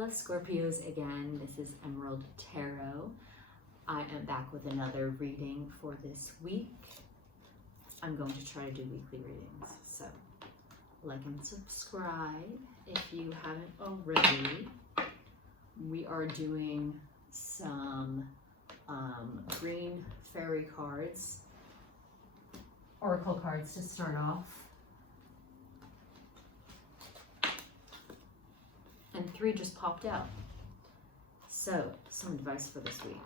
Hello Scorpios again, this is Emerald Tarot. I am back with another reading for this week. I'm going to try to do weekly readings, so like and subscribe if you haven't already. We are doing some green fairy cards, oracle cards to start off. And 3 just popped out. So, some advice for this week.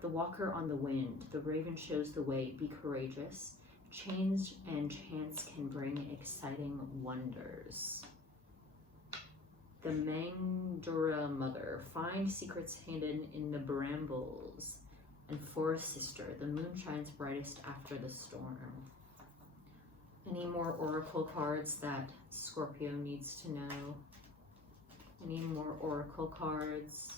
The walker on the wind, the raven shows the way, be courageous. Change and chance can bring exciting wonders. The Mandura mother, find secrets hidden in the brambles. And forest sister, the moon shines brightest after the storm. Any more oracle cards that Scorpio needs to know? Any more oracle cards?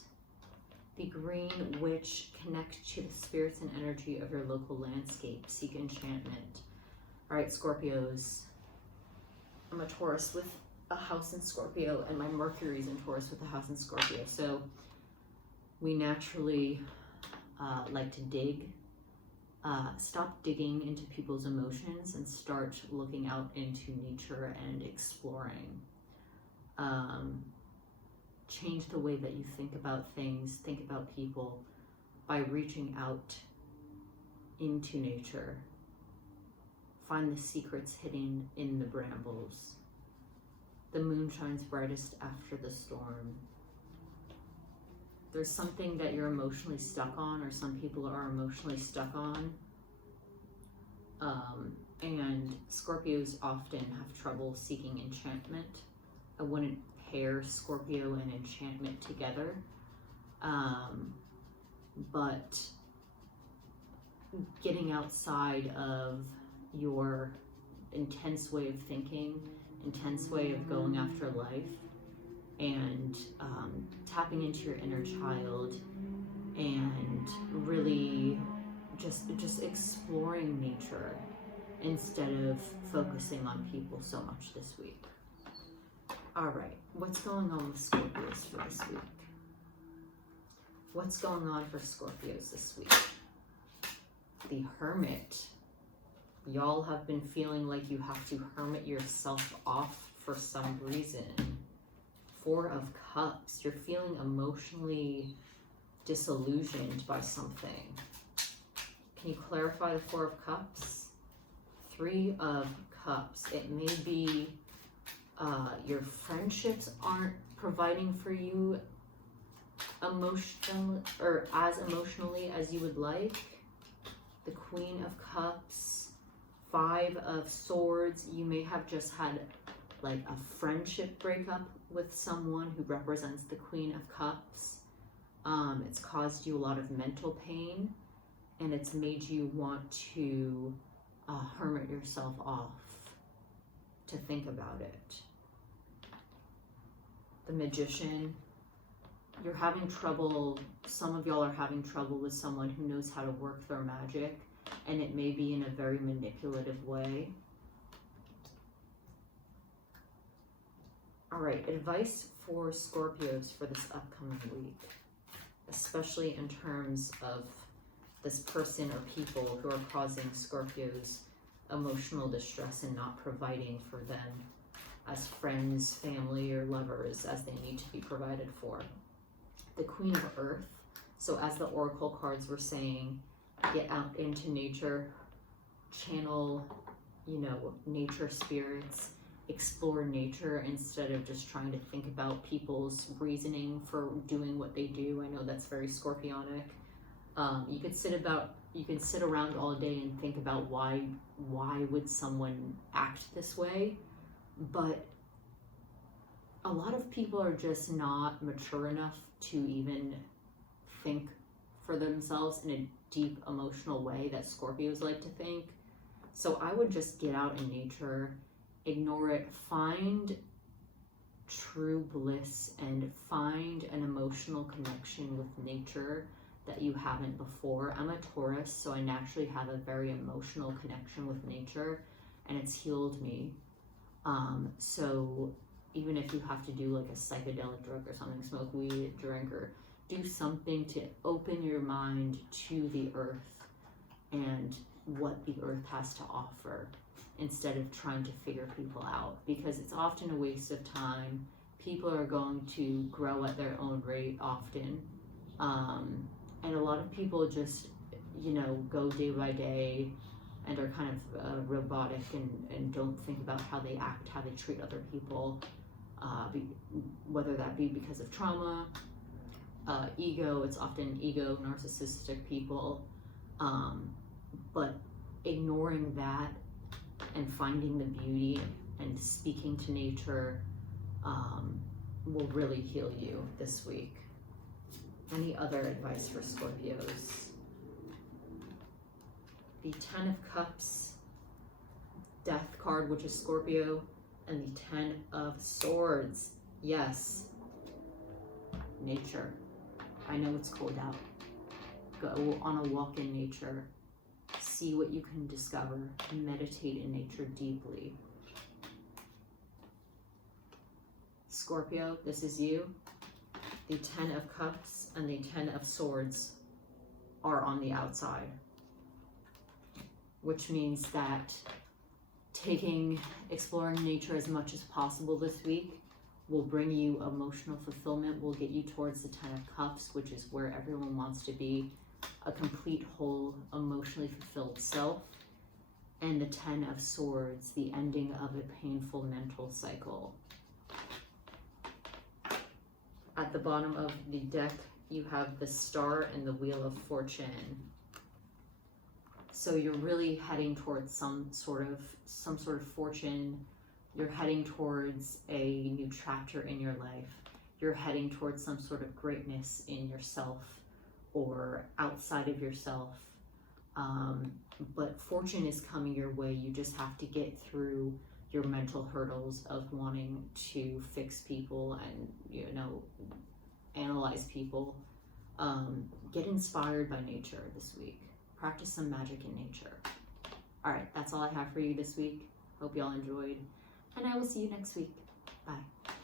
The green witch, connect to the spirits and energy of your local landscape. Seek enchantment. All right, Scorpios. I'm a Taurus with a house in Scorpio, and my Mercury's in Taurus with a house in Scorpio. So we naturally like to dig. Stop digging into people's emotions and start looking out into nature and exploring. Change the way that you think about things, think about people by reaching out into nature. Find the secrets hidden in the brambles. The moon shines brightest after the storm. There's something that you're emotionally stuck on, or some people are emotionally stuck on. And Scorpios often have trouble seeking enchantment. I wouldn't pair Scorpio and enchantment together, but getting outside of your intense way of thinking, intense way of going after life, and tapping into your inner child and really just exploring nature instead of focusing on people so much this week. All right, what's going on with Scorpios for this week? What's going on for Scorpios this week? The Hermit. Y'all have been feeling like you have to hermit yourself off for some reason. 4 of Cups. You're feeling emotionally disillusioned by something. Can you clarify the 4 of Cups? 3 of Cups. It may be your friendships aren't providing for you as emotionally as you would like. The Queen of Cups, 5 of Swords. You may have just had like a friendship breakup with someone who represents the Queen of Cups. It's caused you a lot of mental pain, and it's made you want to hermit yourself off to think about it. The Magician, you're having trouble, some of y'all are having trouble with someone who knows how to work their magic, and it may be in a very manipulative way. All right, advice for Scorpios for this upcoming week, especially in terms of this person or people who are causing Scorpios emotional distress and not providing for them as friends, family, or lovers as they need to be provided for. The Queen of Earth. So as the oracle cards were saying, get out into nature, channel, nature spirits, explore nature instead of just trying to think about people's reasoning for doing what they do. I know that's very Scorpionic. You could sit around all day and think about why would someone act this way, but a lot of people are just not mature enough to even think for themselves in a deep emotional way that Scorpios like to think. So I would just get out in nature, ignore it, find true bliss and find an emotional connection with nature that you haven't before. I'm a Taurus, so I naturally have a very emotional connection with nature, and it's healed me. So even if you have to do like a psychedelic drug or something, smoke weed, drink, or do something to open your mind to the earth and what the earth has to offer, instead of trying to figure people out, because it's often a waste of time. People are going to grow at their own rate often, and a lot of people just, you know, go day by day and are kind of robotic and don't think about how they act, how they treat other people, whether that be because of trauma, ego. It's often ego, narcissistic people, but ignoring that and finding the beauty and speaking to nature will really heal you this week. Any other advice for Scorpios? The 10 of Cups, Death card, which is Scorpio, and the 10 of Swords. Yes, nature. I know it's cold out. Go on a walk in nature. See what you can discover. Meditate in nature deeply. Scorpio, this is you. The 10 of Cups and the 10 of Swords are on the outside, which means that exploring nature as much as possible this week will bring you emotional fulfillment, will get you towards the 10 of Cups, which is where everyone wants to be, a complete, whole, emotionally fulfilled self, and the 10 of Swords, the ending of a painful mental cycle. At the bottom of the deck, you have the Star and the Wheel of Fortune. So you're really heading towards some sort of fortune. You're heading towards a new chapter in your life. You're heading towards some sort of greatness in yourself or outside of yourself. But fortune is coming your way. You just have to get through your mental hurdles of wanting to fix people and, you know, analyze people. Get inspired by nature this week. Practice some magic in nature. All right, that's all I have for you this week. Hope y'all enjoyed, and I will see you next week. Bye.